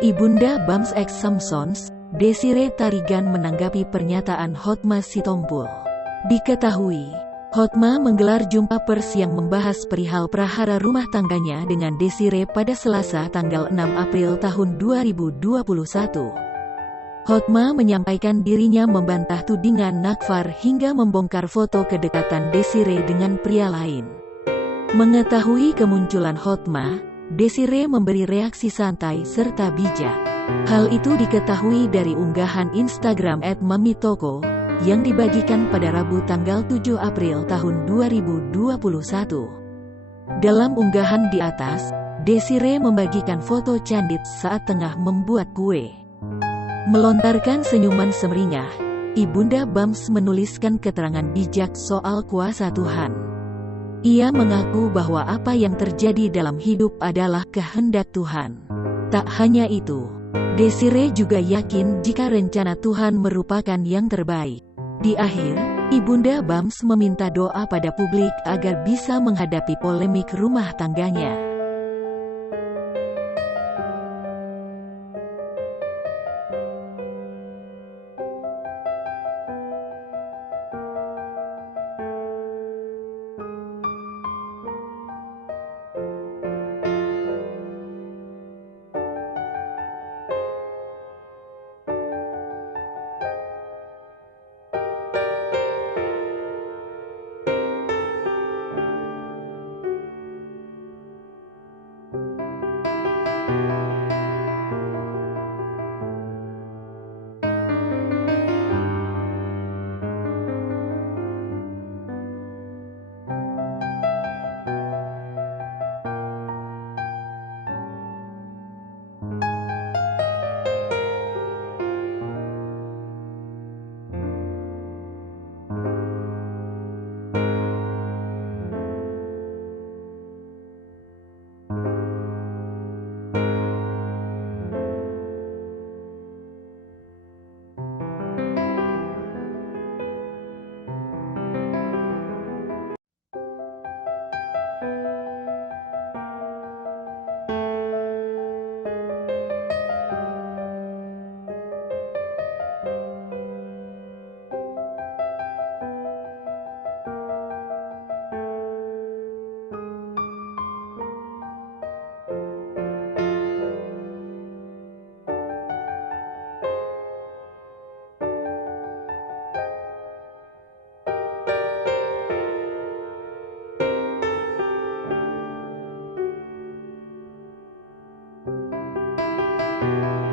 Ibunda Bams X Samsons, Desiree Tarigan menanggapi pernyataan Hotma Sitompul. Diketahui, Hotma menggelar jumpa pers yang membahas perihal prahara rumah tangganya dengan Desiree pada Selasa tanggal 6 April tahun 2021. Hotma menyampaikan dirinya membantah tudingan nakfar hingga membongkar foto kedekatan Desiree dengan pria lain. Mengetahui kemunculan Hotma, Desiree memberi reaksi santai serta bijak. Hal itu diketahui dari unggahan Instagram @mamitoko yang dibagikan pada Rabu tanggal 7 April tahun 2021. Dalam unggahan di atas, Desiree membagikan foto candid saat tengah membuat kue. Melontarkan senyuman semeringah, Ibunda Bams menuliskan keterangan bijak soal kuasa Tuhan. Ia mengaku bahwa apa yang terjadi dalam hidup adalah kehendak Tuhan. Tak hanya itu, Desiree juga yakin jika rencana Tuhan merupakan yang terbaik. Di akhir, Ibunda Bams meminta doa pada publik agar bisa menghadapi polemik rumah tangganya.